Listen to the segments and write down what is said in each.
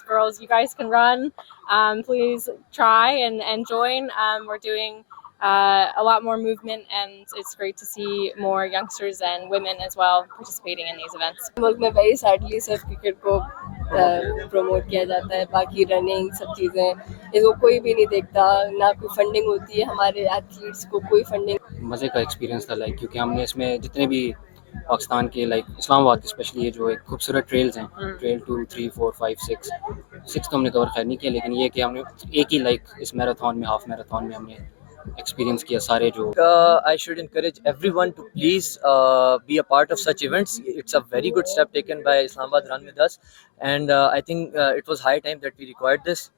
girls, you guys can run. Please try and join. We're doing a lot more movement, and it's great to see more youngsters and women as well participating in these events. मुल्क में भाई sadly सिर्फ cricket को promote किया जाता है, बाकी running सब चीज़ें इसको कोई भी नहीं देखता, ना कोई फंडिंग होती है हमारे एथलीट्स को, कोई फंडिंग। मज़े का एक्सपीरियंस था लाइक, क्योंकि हमने इसमें जितने भी पाकिस्तान के लाइक इस्लामाबाद के स्पेशली ये जो एक खूबसूरत ट्रेल्स हैं, ट्रेल 2, 3, 4, 5, 6 तो हमने कवर खैर नहीं किया, लेकिन ये कि हमने एक ही लाइक इस मैराथन में, हाफ मैराथन में हमने एक्सपीरियंस किया सारे जो I should encourage everyone to please be a part of such events. It's a very good step taken by Islamabad Run With Us, and I think it was high time that we required this.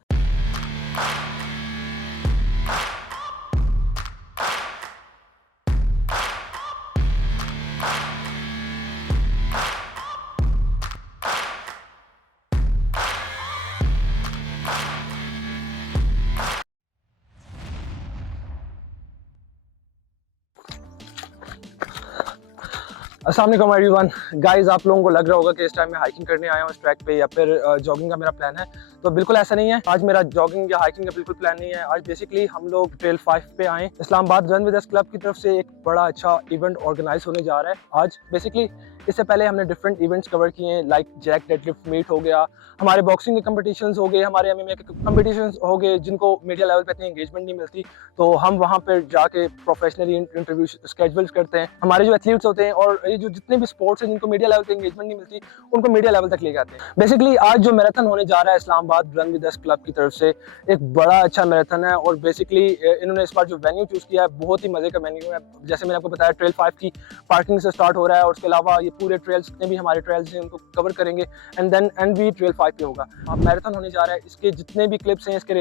अस्सलाम वालेकुम everyone guys, आप लोगों को लग रहा होगा कि इस टाइम मैं हाइकिंग करने आया हूँ इस ट्रैक पे या फिर जॉगिंग का मेरा प्लान है, तो बिल्कुल ऐसा नहीं है। आज मेरा जॉगिंग या हाइकिंग का बिल्कुल प्लान नहीं है। आज बेसिकली हम लोग ट्रेल 5 पे आए। Islamabad run with us club की तरफ से एक बड़ा अच्छा इवेंट ऑर्गेनाइज होने जा रहा है आज। बेसिकली इससे पहले हमने डिफरेंट इवेंट्स कवर किए हैं, लाइक जैक डेडलिफ्ट मीट हो गया, हमारे बॉक्सिंग के कंपटीशंस हो गए, हमारे एमएमए के कंपटीशंस हो गए जिनको मीडिया लेवल पे इतनी एंगेजमेंट नहीं मिलती, तो हम वहाँ पर जाके प्रोफेशनली इंटरव्यू स्केड्यूल्स करते हैं। हमारे जो एथलीट्स होते हैं और ये जो जितने भी स्पोर्ट्स हैं जिनको मीडिया लेवल पे एंगेजमेंट नहीं मिलती, उनको मीडिया लेवल तक लेके आते हैं। बेसिकली आज जो मैराथन होने जा रहा है Islamabad run with us club की तरफ से, एक बड़ा अच्छा मैराथन है और बेसिकली इन्होंने इस बार जो वेन्यू चूज किया है बहुत ही मजे का वेन्यू है। जैसे मैंने आपको बताया, ट्रेल 5 की पार्किंग से स्टार्ट हो रहा है और उसके अलावा ये पूरे ट्रेल्स जितने भी हमारे ट्रेल्स हैं उनको कवर करेंगे एंड देन एंड भी ट्रेल 5 पे होगा। अब मैराथन होने जा रहा है, इसके जितने भी क्लिप्स हैं इसके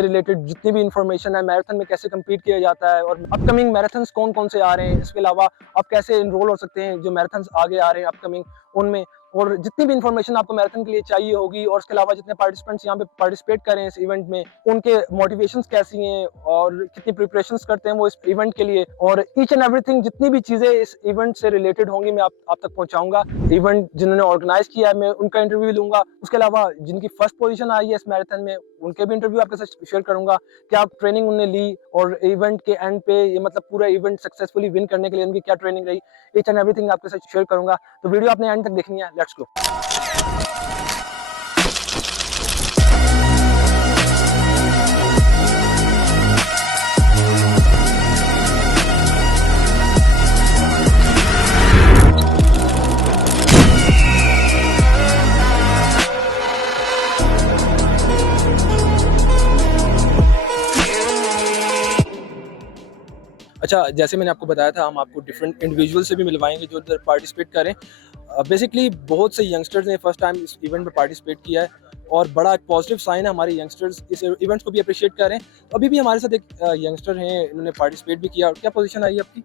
रिलेटेड जितनी भी इंफॉर्मेशन है, मैराथन में कैसे कम्पीट किया जाता है और अपकमिंग मैराथन्स कौन कौन से आ रहे हैं, इसके अलावा आप कैसे इनरोल हो सकते हैं जो मैराथन्स आगे आ रहे हैं अपकमिंग उनमें, और जितनी भी इंफॉर्मेशन आपको मैराथन के लिए चाहिए होगी, और इसके अलावा जितने पार्टिसिपेंट्स यहाँ पे पार्टिसिपेट कर रहे हैं इस इवेंट में, उनके मोटिवेशंस कैसी हैं और कितनी प्रिपरेशंस करते हैं वो इस इवेंट के लिए, और ईच एंड एवरीथिंग जितनी भी चीज़ें इस इवेंट से रिलेटेड होंगी मैं आप तक पहुँचाऊंगा। इवेंट जिन्होंने ऑर्गेनाइज किया है मैं उनका इंटरव्यू भी लूंगा। उसके अलावा जिनकी फर्स्ट पोजीशन आई है इस मैराथन में उनके भी इंटरव्यू आपके साथ शेयर करूंगा, क्या ट्रेनिंग उन्होंने ली और इवेंट के एंड पे ये मतलब पूरा इवेंट सक्सेसफुली विन करने के लिए उनकी क्या ट्रेनिंग रही, ईच एंड एवरीथिंग आपके साथ शेयर करूंगा। तो वीडियो आपने एंड तक देखनी है। Let's go. अच्छा, जैसे मैंने आपको बताया था हम आपको डिफरेंट इंडिविजुअल से भी मिलवाएंगे जो इधर पार्टिसिपेट करें। बेसिकली बहुत से यंगस्टर्स ने फर्स्ट टाइम इस इवेंट में पार्टिसिपेट किया है और बड़ा पॉजिटिव साइन है, हमारे यंगस्टर्स इस इवेंट्स को भी अप्रिशिएट कर रहे हैं। तो अभी भी हमारे साथ एक यंगस्टर हैं, इन्होंने पार्टिसिपेट भी किया। क्या पोजीशन आई आपकी?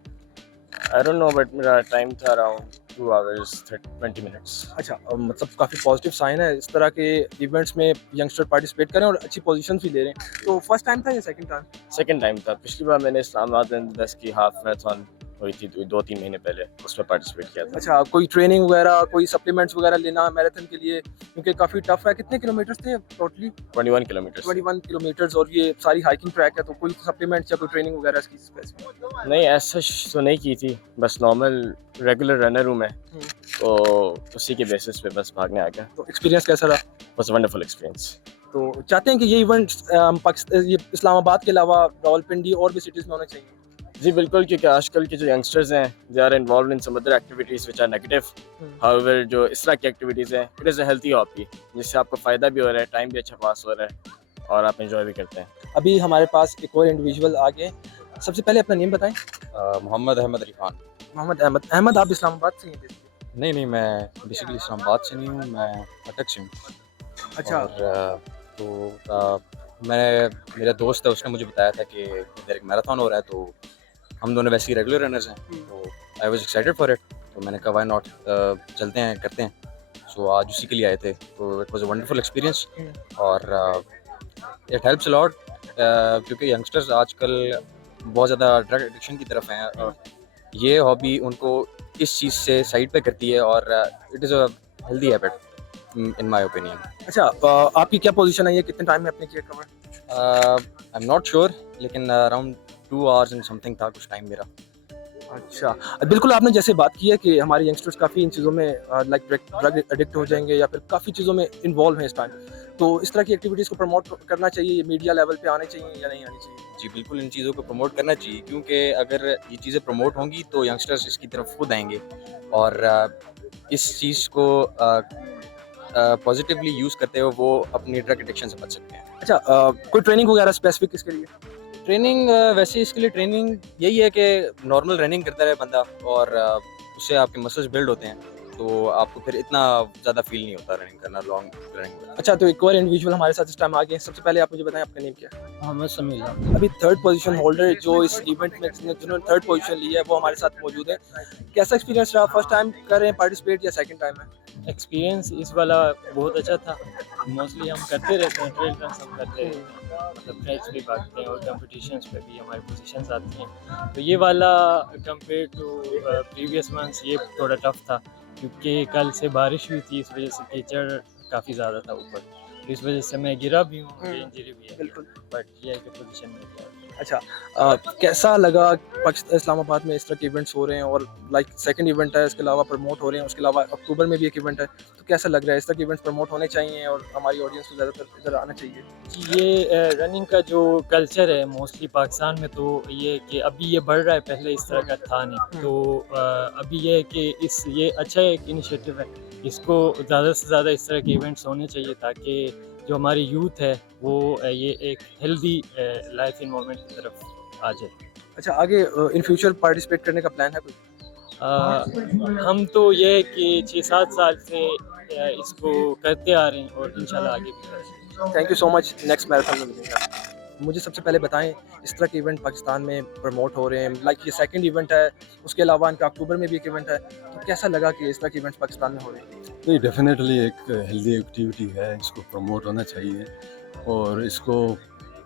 I don't know, but मेरा टाइम था अराउंड 2 hours 20 minutes. अच्छा, मतलब काफ़ी पॉजिटिव साइन है इस तरह के इवेंट्स में यंगस्टर पार्टिसिपेट करें और अच्छी पोजीशन भी ले रहे हैं। तो फर्स्ट टाइम था या सेकंड टाइम? सेकंड टाइम था। पिछली बार मैंने इस्लामाबाद रन विद अस की हाफ मैराथन हुई थी 2-3 महीने पहले, उसमें पार्टिसिपेट किया था। अच्छा, कोई ट्रेनिंग वगैरह, कोई सप्लीमेंट्स वगैरह लेना मैराथन के लिए, क्योंकि काफ़ी टफ है। कितने किलोमीटर्स थे टोटली? 21 किलोमीटर। 21 किलोमीटर्स और ये सारी हाइकिंग ट्रैक है, तो कोई सप्लीमेंट्स या कोई ट्रेनिंग वगैरह इसकी स्पेसिफिक? नहीं, ऐसा तो नहीं की थी, बस नॉर्मल रेगुलर रनर हूँ मैं, तो उसी के बेसिस पे बस भागने आ गया। तो एक्सपीरियंस कैसा रहा? बस वंडरफुल एक्सपीरियंस। तो चाहते हैं कि ये इवेंट्स ये इस्लामाबाद के अलावा रावलपिंडी और भी सिटीज़ में होने चाहिए? जी बिल्कुल, क्योंकि आजकल के जो यंगस्टर्स हैं they are involve in some other activities which are negative. However जो इस तरह की एक्टिविटीज़ हैं, it is a healthy hobby जिससे आपको फ़ायदा भी हो रहा है, टाइम भी अच्छा पास हो रहा है और आप एंजॉय भी करते हैं। अभी हमारे पास एक और इंडिविजुअल आ गए। सबसे पहले अपना नेम बताएं। मोहम्मद अहमद अली खान। मोहम्मद अहमद, आप इस्लामाबाद से हैं? नहीं, मैं बेसिकली इस्लामाबाद से नहीं हूँ, मैं अटक से हूँ। अच्छा। और मेरा दोस्त है, उसने मुझे बताया था कि इधर एक मैराथन हो रहा है, तो हम दोनों वैसे ही रेगुलर रनर्स हैं, तो I was excited for it, तो मैंने कहा व्हाई नॉट, चलते हैं करते हैं। सो आज उसी के लिए आए थे, तो it was a wonderful experience और इट हेल्प्स अ लॉट, क्योंकि यंगस्टर्स आजकल बहुत ज़्यादा ड्रग एडिक्शन की तरफ हैं और ये हॉबी उनको इस चीज़ से साइड पे करती है और it is a healthy habit. in my opinion. अच्छा, आपकी क्या पोजीशन है, ये कितने टाइम में आपने किया कवर? I'm not sure, लेकिन around 2 hours and something था कुछ टाइम मेरा. अच्छा, बिल्कुल आपने जैसे बात की है कि हमारे यंगस्टर्स काफ़ी इन चीज़ों में लाइक ड्रग एडिक्ट हो जाएंगे या फिर काफ़ी चीज़ों में इन्वॉल्व हैं इस टाइम, तो इस तरह की एक्टिविटीज़ को प्रमोट करना चाहिए, मीडिया लेवल पे आने चाहिए या नहीं आनी चाहिए? जी बिल्कुल, इन चीज़ों को प्रमोट करना चाहिए, क्योंकि अगर ये चीज़ें प्रमोट होंगी तो यंगस्टर्स इसकी तरफ खुद आएंगे और इस चीज़ को पॉजिटिवली यूज़ करते हुए वो अपनी ड्रग एडिक्शन से बच सकते हैं. अच्छा, कोई ट्रेनिंग वगैरह स्पेसिफिक इसके लिए? ट्रेनिंग वैसे इसके लिए ट्रेनिंग यही है कि नॉर्मल रनिंग करता रहे बंदा और उससे आपके मसल्स बिल्ड होते हैं, तो आपको फिर इतना ज़्यादा फील नहीं होता रनिंग करना, लॉन्ग रनिंग. अच्छा, तो एक और इंडिविजुअल हमारे साथ इस टाइम आ गए हैं। सबसे पहले आप मुझे बताएं आपका नेम क्या है? मोहम्मद समीला। अभी थर्ड पोजीशन होल्डर जो इस इवेंट में जिन्होंने थर्ड पोजीशन ली है वो हमारे साथ मौजूद है। कैसा एक्सपीरियंस रहा? फर्स्ट टाइम कर रहे हैं पार्टिसिपेट या सेकंड टाइम है? एक्सपीरियंस इस वाला बहुत अच्छा था। मोस्टली हम करते रहते हैं, ट्रेल रन सब करते हैं, मतलब ट्रैक्स भी भागते हैं और कंपटीशंस पे भी हमारी पोजीशंस आती हैं। तो ये वाला कंपेयर टू प्रीवियस मंथ्स ये थोड़ा टफ था, क्योंकि कल से बारिश हुई थी, इस वजह से कीचड़ काफ़ी ज़्यादा था ऊपर, तो इस वजह से मैं गिरा भी हूँ, मुझे इंजरी भी है, बिल्कुल। बट ये है कि पोजीशन में गया। अच्छा, कैसा लगा पाकिस्तान इस्लामाबाद में इस तरह के इवेंट्स हो रहे हैं और लाइक सेकंड इवेंट है, इसके अलावा प्रमोट हो रहे हैं, उसके अलावा अक्टूबर में भी एक इवेंट है, तो कैसा लग रहा है? इस तरह के इवेंट्स प्रमोट होने चाहिए और हमारी ऑडियंस को ज़्यादातर इधर आना चाहिए। ये रनिंग का जो कल्चर है मोस्टली पाकिस्तान में, तो ये कि अभी ये बढ़ रहा है, पहले इस तरह का था नहीं, तो अभी ये है कि ये अच्छा एक इनिशिएटिव है, इसको ज़्यादा से ज़्यादा इस तरह के इवेंट्स होने चाहिए ताकि जो हमारी यूथ है वो ये एक हेल्दी लाइफ इन्वॉल्वमेंट की तरफ आ जाए। अच्छा, आगे इन फ्यूचर पार्टिसिपेट करने का प्लान है कोई? हम तो ये है कि 6-7 साल से इसको करते आ रहे हैं और इंशाल्लाह आगे भी करेंगे। Thank you so much, next marathon में मिलेंगे। मुझे सबसे पहले बताएं, इस तरह के इवेंट पाकिस्तान में प्रमोट हो रहे हैं, लाइक ये सेकंड इवेंट है, उसके अलावा इनका अक्टूबर में भी एक इवेंट है, तो कैसा लगा कि इस तरह के इवेंट्स पाकिस्तान में हो रहे हैं? नहीं, डेफिनेटली एक हेल्दी एक्टिविटी है, इसको प्रमोट होना चाहिए और इसको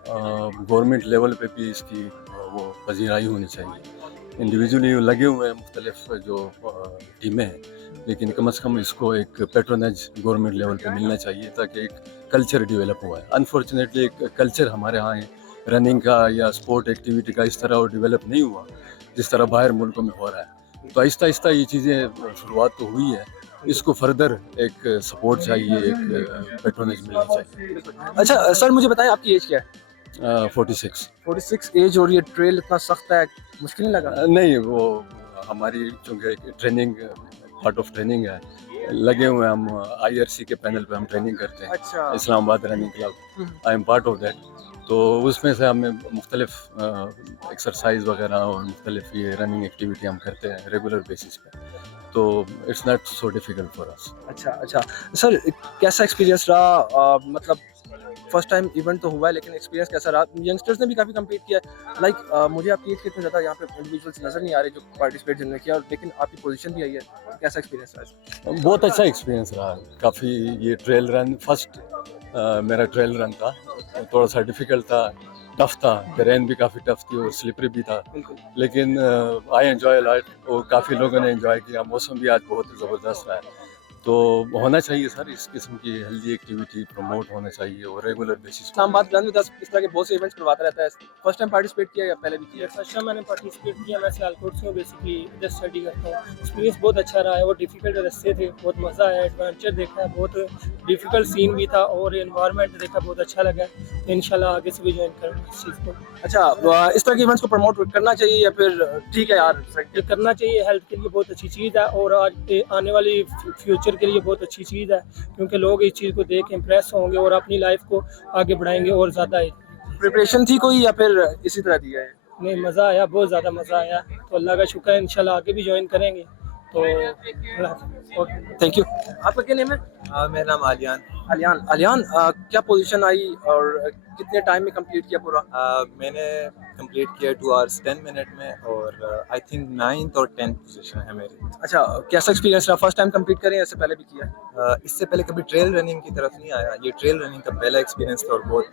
गवर्नमेंट लेवल पे भी इसकी वो पजीराई होनी चाहिए। इंडिविजुअली लगे हुए हैं मुख्तलिफ जो टीमें हैं, लेकिन कम से कम इसको एक पेट्रोनेज गवर्नमेंट लेवल पे मिलना चाहिए ताकि एक कल्चर डेवलप हुआ है। अनफॉर्चुनेटली एक कल्चर हमारे यहाँ रनिंग का या स्पोर्ट एक्टिविटी का इस तरह और डेवलप नहीं हुआ जिस तरह बाहर मुल्कों में हो रहा है। तो आहिस्ता आहिस्ता ये चीज़ें शुरुआत तो हुई है, इसको फर्दर एक सपोर्ट चाहिए, एक पेट्रोनेज मिलना चाहिए। अच्छा सर, मुझे बताएं आपकी एज क्या है? 46 एज, और ये ट्रेल इतना सख्त है, मुश्किल नहीं लगा? नहीं, वो हमारी चूँकि ट्रेनिंग पार्ट ऑफ ट्रेनिंग है, लगे हुए हैं हम IRC के पैनल पे हम ट्रेनिंग करते हैं। अच्छा, Islamabad running club, I am part of that. तो उसमें से हमें मुख्तलिफ एक्सरसाइज वगैरह और मुख्तलिफ ये रनिंग एक्टिविटी हम करते हैं रेगुलर बेसिस पे, तो it's not so difficult for us. अच्छा सर, कैसा एक्सपीरियंस रहा? मतलब फर्स्ट टाइम इवेंट तो हुआ है, लेकिन एक्सपीरियंस कैसा रहा? यंगस्टर्स ने भी काफ़ी कम्पीट किया, लाइक मुझे आपकी एज कितनी ज़्यादा यहाँ पे इंडिविजुअल्स नज़र नहीं आ रहे जो पार्टिसिपेट जिन्होंने किया, लेकिन आपकी पोजीशन भी आई है, कैसा एक्सपीरियंस रहा? बहुत अच्छा एक्सपीरियंस रहा, काफ़ी ये ट्रेल रन फर्स्ट मेरा ट्रेल रन था, थोड़ा सा डिफ़िकल्ट था, टफ था, टेरेन भी काफ़ी टफ थी और स्लिपरी भी था, लेकिन आई एंजॉय लॉट और काफ़ी लोगों ने एंजॉय किया। मौसम भी आज बहुत ज़बरदस्त रहा है, तो होना चाहिए सर, इस किस्म की हेल्दी एक्टिविटी प्रमोट होना चाहिए और रेगुलर बेसिस। इस्लामाबाद रन में 10 इस तरह के बहुत से इवेंट्स करवाता रहता है, फर्स्ट टाइम पार्टिसिपेट किया या पहले भी किया? फर्स्ट टाइम मैंने पार्टिसिपेट किया। मैं सियालकोट से हूँ, बेसिकली इधर स्टडी करता हूँ। एक्सपीरियंस बहुत अच्छा रहा है, वो डिफिकल्ट रास्ते थे, बहुत मज़ा आया, एडवेंचर देखा, बहुत डिफिकल्ट सीन भी था और एनवायरनमेंट देखा, बहुत अच्छा लगा। तो इंशाल्लाह आगे से भी ज्वाइन करूँगा इस चीज़ को। अच्छा, इस तरह के इवेंट्स को प्रमोट करना चाहिए या फिर ठीक है यार? ये करना चाहिए, हेल्थ के लिए बहुत अच्छी चीज़ है और आज आने वाली फ्यूचर के लिए बहुत अच्छी चीज़ है, क्योंकि लोग इस चीज़ को देख के इम्प्रेस होंगे और अपनी लाइफ को आगे बढ़ाएंगे और ज़्यादा। प्रिपरेशन थी कोई या फिर इसी तरह दिया है? नहीं, मज़ा आया, बहुत ज़्यादा मज़ा आया, तो अल्लाह का शुक्र है, इंशाल्लाह आगे भी ज्वाइन करेंगे। तो थैंक यू। आपका क्या नेम है? मेरा नाम आलियान, क्या पोजीशन आई और कितने टाइम में कंप्लीट किया पूरा? मैंने कंप्लीट किया 2 hours 10 minute में और आई थिंक 9th और 10th पोजीशन है मेरी। अच्छा, कैसा एक्सपीरियंस रहा? फर्स्ट टाइम कंप्लीट करें या इससे पहले भी किया? इससे पहले कभी ट्रेल रनिंग की तरफ नहीं आया, ये ट्रेल रनिंग का पहला एक्सपीरियंस था और बहुत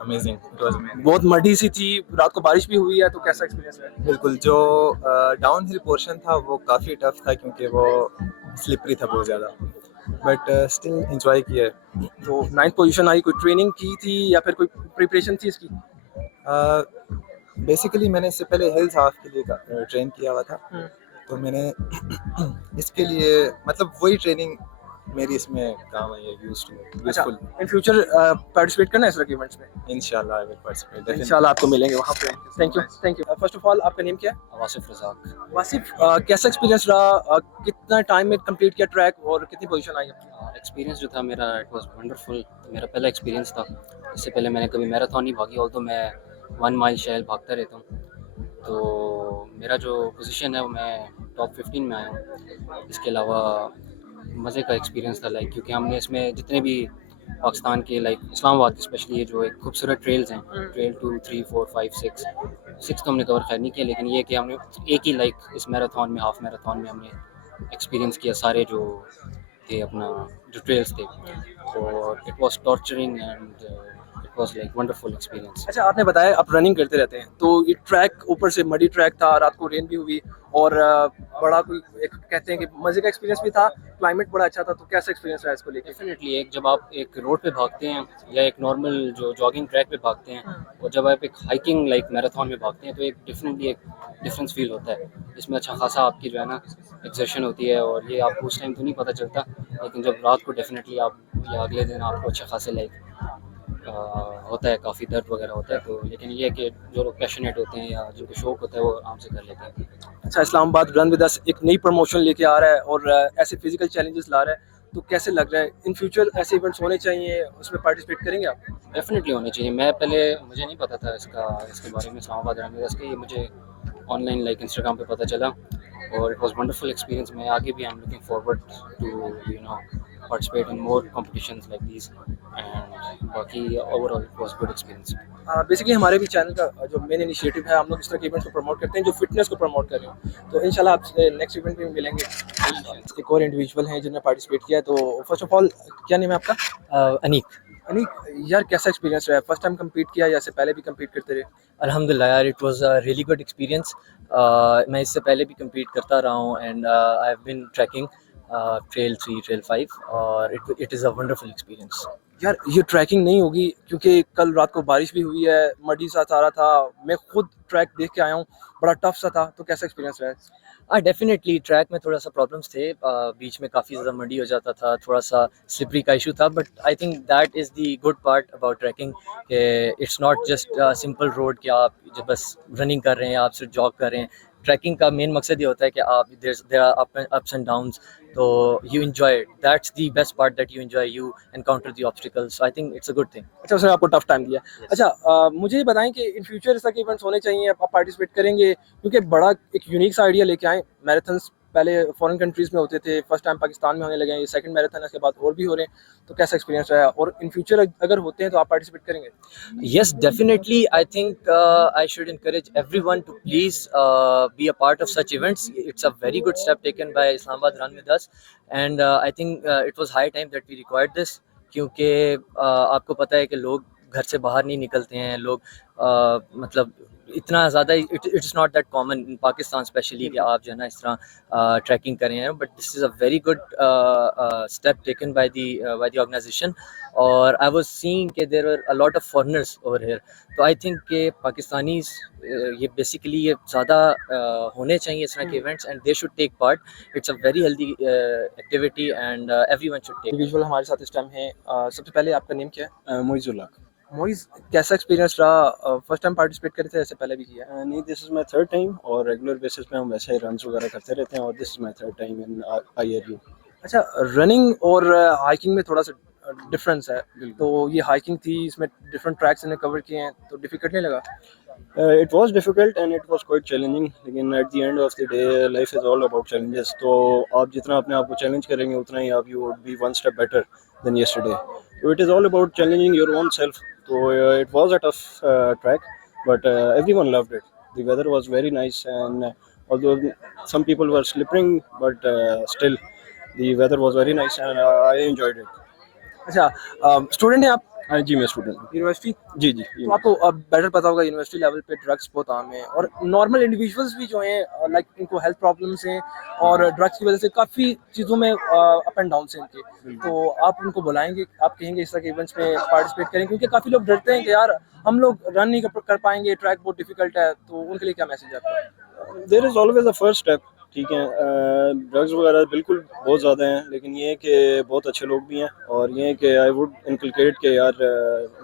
अमेजिंग, इट वाज अमेजिंग। बहुत मडी सी थी, रात को बारिश भी हुई है, तो कैसा एक्सपीरियंस रहा? बिल्कुल, जो डाउन हिल पोर्शन था वो काफ़ी टफ था क्योंकि वो स्लिपरी था बहुत ज़्यादा, बट स्टिल इंजॉय किया है। तो 9th पोजीशन आई, कोई ट्रेनिंग की थी या फिर कोई प्रिपरेशन थी इसकी? बेसिकली मैंने इससे पहले हिल्स हाफ के लिए ट्रेन किया हुआ था, तो मैंने इसके लिए मतलब वही ट्रेनिंग मेरी इसमें काम आई है, यूजफुल। इन फ्यूचर पार्टिसिपेट करना है इस तरह के इवेंट्स में? इंशाल्लाह आई विल पार्टिसिपेट। इंशाल्लाह आपको मिलेंगे वहाँ पे। Thank you. First of all आपका नेम क्या है? वासिफ रज़ाक। वासिफ, कैसा एक्सपीरियंस रहा? कितना टाइम में कंप्लीट किया ट्रैक और कितनी पोजीशन आई अपनी? एक्सपीरियंस जो था मेरा, इट वाज वंडरफुल। मेरा पहला एक्सपीरियंस था। इससे पहले मैंने कभी मैराथन नहीं भागी, ऑल्दो मैं 1 माइल शैल भागता रहता हूँ। तो मेरा जो पोजीशन है वो मैं टॉप 15 में आया हूँ। इसके अलावा मज़े का एक्सपीरियंस था लाइक, क्योंकि हमने इसमें जितने भी पाकिस्तान के लाइक इस्लामाबाद के स्पेशली ये जो एक खूबसूरत ट्रेल्स हैं, ट्रेल 2, 3, 4, 5, 6 तो हमने कवर खैर नहीं किया, लेकिन ये कि हमने एक ही लाइक इस मैराथन में, हाफ मैराथन में हमने एक्सपीरियंस किया सारे जो थे अपना जो ट्रेल्स थे। और it was torturing and it was like wonderful experience. अच्छा, आपने बताया आप रनिंग करते रहते हैं, तो ये ट्रैक ऊपर से मडी ट्रैक था, रात को रेन भी हुई और बड़ा कोई एक कहते हैं कि मज़े का एक्सपीरियंस भी था, क्लाइमेट बड़ा अच्छा था, तो कैसा एक्सपीरियंस रहा इसको लेके? डेफिनेटली एक जब आप एक रोड पे भागते हैं या एक नॉर्मल जो जॉगिंग ट्रैक पे भागते हैं, और जब आप एक हाइकिंग लाइक मैराथन में भागते हैं, तो एक डेफिनेटली एक डिफरेंस फील होता है। इसमें अच्छा खासा आपकी जो है ना एक्सर्शन होती है, और ये आपको उस टाइम तो नहीं पता चलता, लेकिन जब रात को डेफिनेटली आप या अगले दिन आपको अच्छा खासा लाइक होता है, काफ़ी दर्द वगैरह होता है। तो लेकिन ये है कि जो लोग पैशनेट होते हैं या जिनको शौक होता है वो आराम से कर लेते हैं। अच्छा, इस्लामाबाद रन विद अस एक नई प्रमोशन लेके आ रहा है और ऐसे फिजिकल चैलेंजेस ला रहा है, तो कैसे लग रहा है? इन फ्यूचर ऐसे इवेंट्स होने चाहिए, उसमें पार्टिसिपेट करेंगे आप? डेफिनेटली होने चाहिए। मैं पहले मुझे नहीं पता था इसके बारे में, इस्लामाबाद रन विद अस के, ये मुझे ऑनलाइन लाइक इंस्टाग्राम पे पता चला और इट वाज वंडरफुल एक्सपीरियंस। मैं आगे भी I am looking forward to you know participate in more competitions like this, and बाकी overall it was good experience. Basically हमारे भी चैनल का जो मेन इनिशिएटिव है, हम लोग इस तरह के इवेंट्स को प्रमोट करते हैं जो फिटनेस को प्रमोट कर रहे हो, तो इंशाल्लाह आपसे नेक्स्ट इवेंट में मिलेंगे। एक और इंडिविजुअल हैं जिन्होंने पार्टिसिपेट किया है, तो फर्स्ट ऑफ ऑल क्या नेम है आपका? अनीक। अनीक यार, कैसा एक्सपीरियंस रहा है? फर्स्ट टाइम कम्पीट किया या इससे पहले भी कम्पीट करते रहे? अल्हम्दुलिल्लाह यार, it was a really good experience. मैं इससे पहले भी कम्पीट करता रहा हूँ and I have been trekking trail 3, trail 5 और it is a wonderful experience. यार ये ट्रैकिंग नहीं होगी क्योंकि कल रात को बारिश भी हुई है, मडी सा सारा था, मैं खुद ट्रैक देख के आया हूँ, बड़ा टफ सा था, तो कैसा एक्सपीरियंस रहा है? डेफिनेटली ट्रैक में थोड़ा सा प्रॉब्लम्स थे, बीच में काफ़ी ज़्यादा मडी हो जाता था, थोड़ा सा स्लिपरी का इशू था, but I think that is the good part about trekking कि it's not just simple road कि आप जब बस रनिंग कर रहे हैं, आप सिर्फ जॉग कर रहे हैं। ट्रैकिंग का मेन मकसद ये होता है कि आप there are ups and downs, तो you enjoy it, that's the best part, that you enjoy, you encounter the obstacles, I think it's a good thing. अच्छा, उसने आपको टफ टाइम दिया। अच्छा, मुझे ये बताएं कि इन फ्यूचर इस तरह के इवेंट्स होने चाहिए, आप पार्टिसिपेट करेंगे? क्योंकि बड़ा एक यूनिक सा आइडिया लेके आए। मैराथन्स पहले फॉरेन कंट्रीज में होते थे, फर्स्ट टाइम पाकिस्तान में होने लगे हैं, ये सेकंड मैराथन है, इसके बाद और भी हो रहे हैं, तो कैसा एक्सपीरियंस रहा है? और इन फ्यूचर अगर होते हैं तो आप पार्टिसिपेट करेंगे? Yes, definitely. I think I should encourage everyone to please be a part of such events. It's a very good step taken by Islamabad Run with Us, and I think it was high time that we required this. क्योंकि आपको पता है कि लोग घर से बाहर नहीं निकलते हैं, लोग मतलब इतना ज़्यादा it's not that common in Pakistan specially कि आप जो है ना इस तरह ट्रैकिंग कर रहे हैं, but this is a very good step taken by the organisation. और आई वाज सीइंग कि there are a lot of foreigners over here, तो आई थिंक कि पाकिस्तानीज ये बेसिकली ये ज़्यादा होने चाहिए इस तरह के events, and they should take part. It's a very healthy activity and everyone should take. Individual हमारे साथ इस टाइम है, सबसे पहले आपका नेम क्या है? मोइजुल्लाह। मोइज, कैसा एक्सपीरियंस रहा? फर्स्ट टाइम पार्टिसिपेट करे थे, ऐसे पहले भी किया? नहीं, this is my third time और रेगुलर बेसिस पे हम वैसे ही रन्स वगैरह करते रहते हैं और this is my third time in IRU। अच्छा, रनिंग और हाइकिंग में थोड़ा सा डिफरेंस है, तो ये हाइकिंग थी, इसमें डिफरेंट ट्रैक्स इन्हें कवर किए हैं, तो डिफिकल्ट नहीं लगा? It was difficult and it was quite challenging, लेकिन at the end of the day life is all about challenges. तो आप जितना अपने आप को चैलेंज करेंगे उतना ही आप you would be one step better than yesterday. So it is all about challenging your own self. So it was a tough track, but everyone loved it. The weather was very nice, and although some people were slipping, but still the weather was very nice, and I enjoyed it. अच्छा, student हैं आप? हाँ जी, मैं student हूँ। University? जी जी तो आपको better पता होगा यूनिवर्सिटी लेवल पे ड्रग्स बहुत आम है और नॉर्मल इंडिविजुअल्स भी जो हैं लाइक इनको हेल्थ प्रॉब्लम्स हैं और ड्रग्स की वजह से काफ़ी चीज़ों में अप एंड डाउन हैं इनके, तो आप उनको बुलाएंगे, आप कहेंगे इस तरह के इवेंट्स में पार्टिसिपेट करें, क्योंकि काफ़ी लोग डरते हैं कि यार हम लोग रन नहीं कर पाएंगे, ट्रैक बहुत डिफिकल्ट है, तो उनके लिए क्या मैसेज है आपका? There is always a first step. ठीक है, ड्रग्स वगैरह बिल्कुल बहुत ज़्यादा हैं, लेकिन ये है कि बहुत अच्छे लोग भी हैं, और ये है कि आई वुड इनकलकेट के यार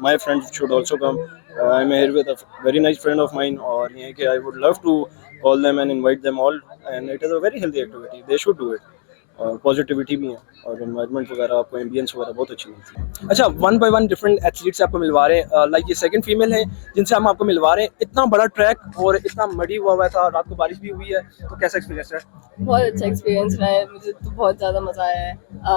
my friends should also come. I am here with a very nice friend of mine, और ये है कि I would love to call them and invite them all, and it is a very healthy activity, they should do it. और positivity भी है, और environment वगैरह, आपको एम्बियंस वगैरह बहुत अच्छी मिलती है। अच्छा, one by one different athletes आपको मिलवा रहे हैं, लाइक ये सेकंड फीमेल है जिनसे हम आपको मिलवा रहे हैं, इतना बड़ा ट्रैक और इतना मडी हुआ था, रात को बारिश भी हुई है, तो कैसा एक्सपीरियंस है? बहुत अच्छा एक्सपीरियंस रहा है, मुझे तो बहुत ज़्यादा मज़ा आया है।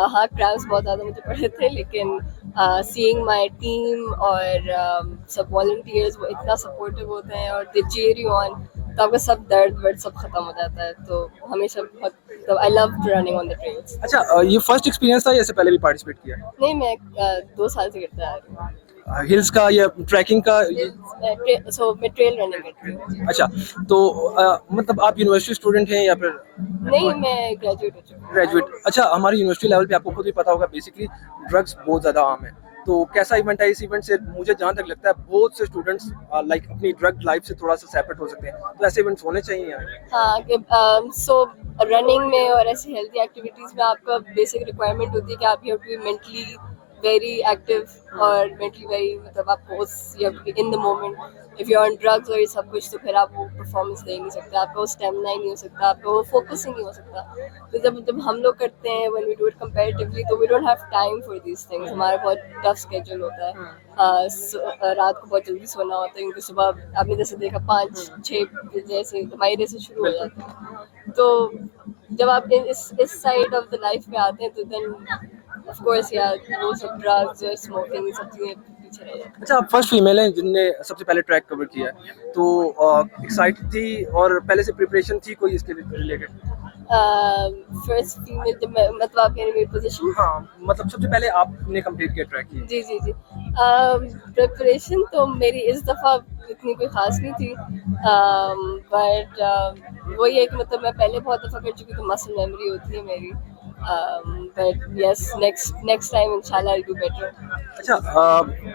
हाँ, क्रैम्प्स बहुत ज़्यादा मुझे पड़े थे, लेकिन सीइंग माय टीम और सब वॉलंटियर्स वो इतना सपोर्टिव होते हैं और दे चीयर यू ऑन, तो आपका सब दर्द वर्द सब खत्म हो जाता है, तो हमेशा बहुत, तो I love running on the trails. अच्छा, ये फर्स्ट एक्सपीरियंस था या इससे पहले भी पार्टिसिपेट किया है? नहीं, मैं 2 साल से करता आ रही हूँ। हिल्स का या ट्रैकिंग का? सो मैं ट्रेल रनिंग करती हूँ। अच्छा, तो मतलब आप यूनिवर्सिटी स्टूडेंट हैं या फिर नहीं, मैं ग्रेजुएट हो चुकी हूँ। ग्रेजुएट? अच्छा, हमारी यूनिवर्सिटी लेवल पे आपको खुद भी पता होगा बेसिकली ड्रग्स बहुत ज़्यादा आम है, तो कैसा इवेंट है? इस इवेंट से मुझे जहाँ तक लगता है बहुत से स्टूडेंट्स लाइक अपनी ड्रग लाइफ से थोड़ा सा सेपरेट हो सकते हैं, तो ऐसे इवेंट्स होने चाहिए यहाँ। हाँ, सो रनिंग में और ऐसी हेल्थी एक्टिविटीज़ में आपका बेसिक रिक्वायरमेंट होती है कि आप you have to be mentally very active और मेंटली वेरी, मतलब आपको उस you have to be in the moment. If you are on drugs और ये सब कुछ, तो फिर आप वो परफॉर्मेंस दे नहीं सकते, आपका वो स्टेमिना ही नहीं हो सकता, आपका वो फोकस ही नहीं हो सकता। तो जब हम लोग करते हैं when we do it comparatively, तो we don't have time for these things, हमारा बहुत टफ स्केड्यूल होता है। रात को बहुत जल्दी सोना होता है, क्योंकि सुबह आपने जैसे देखा 5-6 बजे से हमारी रेस शुरू हो जाती है, तो जब आप इस साइड ऑफ द लाइफ में आते हैं, तो देन ऑफ कोर्स यार वो सब ड्रग्स और स्मोकिंग सब चीज़ें पीछे रह जाती हैं। अच्छा, आप फर्स्ट फीमेल हैं जिनने सबसे पहले ट्रैक कवर किया है, तो एक्साइटेड थी और पहले से प्रिपरेशन थी कोई इसके रिलेटेड? फर्स्ट फीमेल जब मैं, मतलब आप कह रहे मेरी पोजीशन? हाँ, मतलब सबसे पहले आपने कंप्लीट किया ट्रैक की। जी। प्रिपरेशन तो मेरी इस दफ़ा इतनी कोई ख़ास नहीं थी, बट वही है कि मतलब मैं पहले बहुत दफ़ा कर चुकी, तो मसल मेमोरी होती है मेरी, बट यस, नेक्स्ट टाइम इंशाल्लाह आई डू बेटर। अच्छा,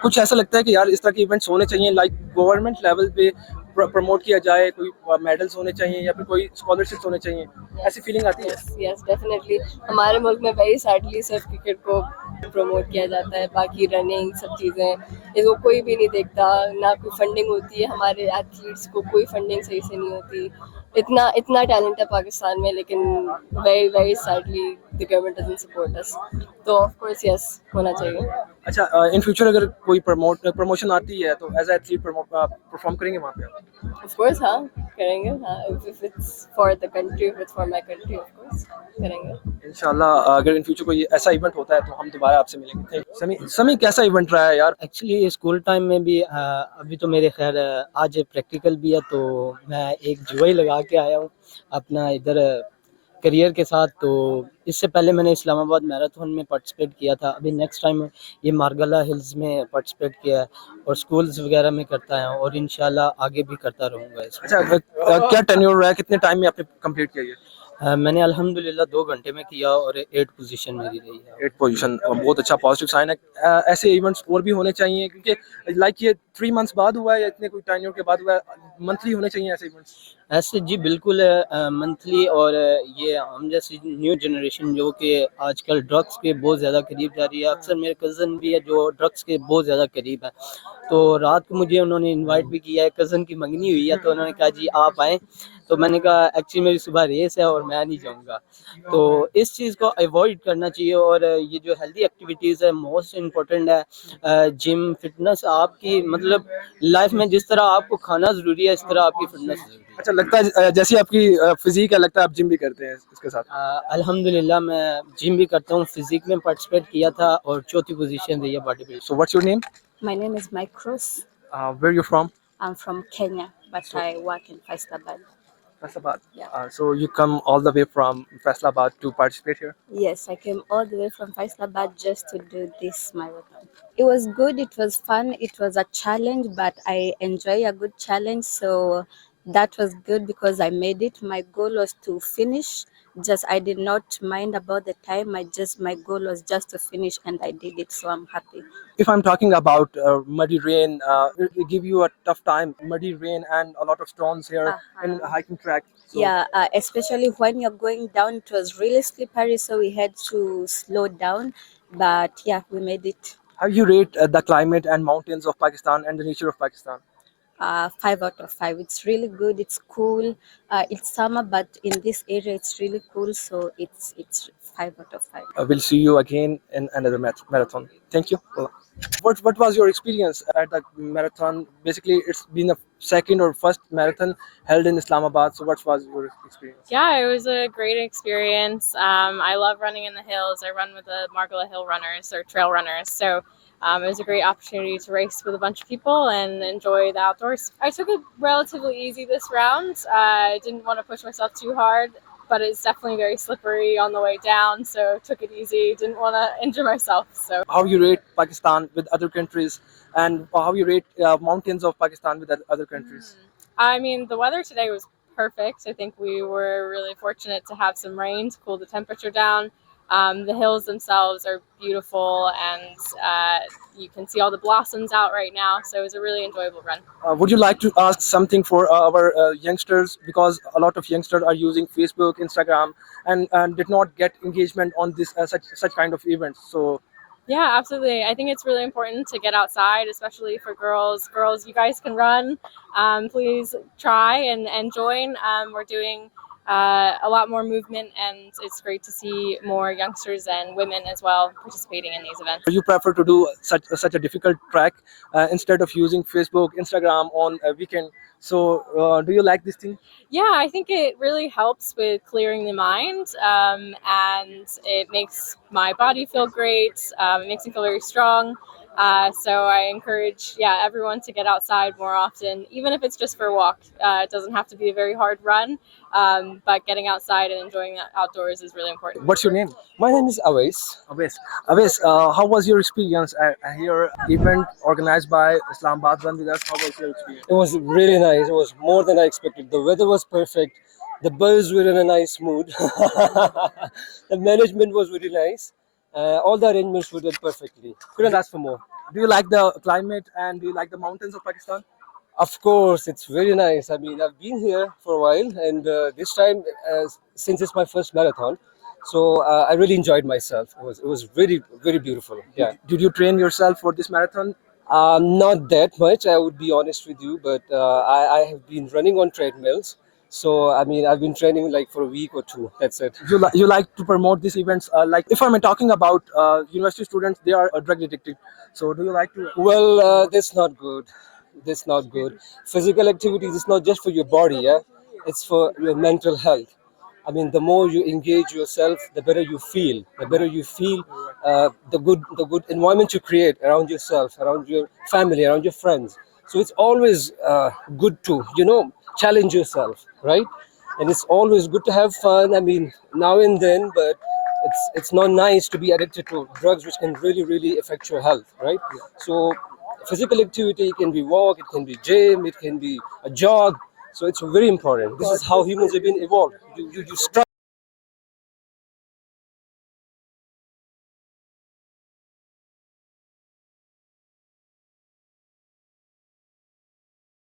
कुछ ऐसा लगता है कि यार इस तरह के इवेंट्स होने चाहिए, लाइक गवर्नमेंट लेवल पे प्रमोट किया जाए, कोई मेडल्स होने चाहिए या फिर कोई स्कॉलरशिप्स होने चाहिए, ऐसी फीलिंग आती है? Yes, definitely. हमारे मुल्क में वेरी सैडली सिर्फ क्रिकेट को प्रमोट किया जाता है, बाकी रनिंग सब चीज़ें इसको कोई भी नहीं देखता, ना कोई फंडिंग होती है, हमारे एथलीट्स को कोई फंडिंग सही से नहीं होती। इतना टैलेंट है पाकिस्तान में, लेकिन very very sadly the government doesn't support us, तो ऑफ कोर्स यस, होना चाहिए। अच्छा, इन फ्यूचर अगर कोई प्रमोशन आती है तो एज एथलीट परफॉर्म करेंगे वहाँ पे आप? ऑफ कोर्स हाँ, करेंगे। हाँ, if it's for the country, if it's for my country, of course करेंगे। इंशाल्लाह अगर इन फ्यूचर कोई ऐसा इवेंट होता है तो हम दोबारा आपसे मिलेंगे। समी कैसा इवेंट रहा है यार? एक्चुअली स्कूल टाइम में भी अभी तो मेरे खैर आज प्रैक्टिकल भी है, तो मैं एक जुआ ही लगा के आया हूँ अपना इधर करियर के साथ। तो इससे पहले मैंने इस्लामाबाद मैराथन में पार्टिसिपेट किया था, अभी नेक्स्ट टाइम ये मारगला हिल्स में पार्टिसिपेट किया है और स्कूल्स वगैरह में करता है और इंशाल्लाह आगे भी करता रहूँगा इसमें। अच्छा, क्या टेन्योर रहा है, कितने टाइम में आपने कंप्लीट किया ये? मैंने अल्हम्दुलिल्लाह 2 घंटे में किया और 8 पोजीशन मेरी रही है। 8 पोजीशन बहुत अच्छा पॉजिटिव साइन है। ऐसे इवेंट्स और भी होने चाहिए, क्योंकि लाइक ये 3 मंथ्स बाद हुआ है या इतने कोई टेन्योर के बाद हुआ है, मंथली होने चाहिए ऐसे इवेंट्स। ऐसे जी बिल्कुल मंथली, और ये हम जैसी न्यू जनरेशन जो कि आजकल ड्रग्स के बहुत ज़्यादा करीब जा रही है, अक्सर मेरे कज़न भी है जो ड्रग्स के बहुत ज़्यादा करीब है, तो रात को मुझे उन्होंने इनवाइट भी किया है, कज़न की मंगनी हुई है तो उन्होंने कहा जी आप आएँ, तो मैंने कहा एक्चुअली मेरी सुबह रेस है और मैं नहीं जाऊँगा। तो इस चीज़ को अवॉइड करना चाहिए, और ये जो हेल्दी एक्टिविटीज़ है मोस्ट इम्पोर्टेंट है। जिम फिटनेस आपकी मतलब लाइफ में जिस तरह आपको खाना ज़रूरी है, इस तरह आपकी फिटनेस ज़रूरी है। अच्छा, लगता है जैसी आपकी फिजिक है, लगता है आप जिम भी करते हैं इसके साथ? अल्हम्दुलिल्लाह मैं जिम भी करता हूँ, फिजिक में पार्टिसिपेट किया था और 4थी पोजीशन रही है body building. So what's your name? My name is Mike Cruz. Where you from? I'm from Kenya, but I work in Faistabad. Faisalabad. Yeah. So you come all the way from Faisalabad to participate here? Yes, I came all the way from Faisalabad just to do this marathon. It was good, it was fun, it was a challenge, but I enjoy a good challenge. So that was good because I made it. My goal was to finish. Just I did not mind about the time. My goal was just to finish and I did it. So I'm happy. If I'm talking about muddy rain, it give you a tough time. Muddy rain and a lot of stones here in a hiking track. So Yeah, especially when you're going down, it was really slippery, so we had to slow down. But yeah, we made it. how you rate the climate and mountains of Pakistan and the nature of Pakistan? 5 out of 5. It's really good. It's cool. It's summer, but in this area, it's really cool. So it's 5 out of 5. We'll see you again in another marathon. Thank you. What was your experience at the marathon? Basically, it's been the second or first marathon held in Islamabad. So what was your experience? Yeah, it was a great experience. I love running in the hills. I run with the Margala Hill Runners or trail runners. So it was a great opportunity to race with a bunch of people and enjoy the outdoors. I took it relatively easy this round. I didn't want to push myself too hard, but it's definitely very slippery on the way down. So took it easy. Didn't want to injure myself. So How you rate Pakistan with other countries, and how you rate mountains of Pakistan with other countries? I mean, the weather today was perfect. I think we were really fortunate to have some rain to cool the temperature down. The hills themselves are beautiful, and you can see all the blossoms out right now. So it was a really enjoyable run. Would you like to ask something for our youngsters, because a lot of youngsters are using Facebook, Instagram, and did not get engagement on this such kind of events. So Yeah, absolutely. I think it's really important to get outside, especially for girls. Girls, you guys can run. Please try and join. We're doing a lot more movement, and it's great to see more youngsters and women as well participating in these events. you prefer to do such a difficult track instead of using Facebook, Instagram on a weekend. So do you like this thing? Yeah, I think it really helps with clearing the mind, and it makes my body feel great. It makes me feel very strong. So I encourage, everyone to get outside more often, even if it's just for a walk. It doesn't have to be a very hard run, but getting outside and enjoying the outdoors is really important. What's your name? My name is Awais. Awais, how was your experience at your event organized by Islamabad Run With Us? How was your experience? It was really nice. It was more than I expected. The weather was perfect. The birds were in a nice mood. The management was really nice. All the arrangements were done perfectly. Couldn't ask for more. Do you like the climate and do you like the mountains of Pakistan? Of course, it's very nice. I mean, I've been here for a while, and this time, since it's my first marathon, so I really enjoyed myself. It was really, very beautiful. Yeah. Did you train yourself for this marathon? Not that much, I would be honest with you, but I have been running on treadmills. So, I mean, I've been training like for a week or two. That's it. You like to promote these events? Like if I'm talking about university students, they are drug addicted. So do you like to? Well, that's not good. That's not good. Physical activities is not just for your body, yeah? It's for your mental health. I mean, the more you engage yourself, the better you feel. The better you feel, the good environment you create around yourself, around your family, around your friends. So it's always good to, challenge yourself, right? And it's always good to have fun. I mean, now and then, but it's not nice to be addicted to drugs, which can really, really affect your health, right? So physical activity can be walk, it can be gym, it can be a jog. So it's very important. This is how humans have been evolved. You strive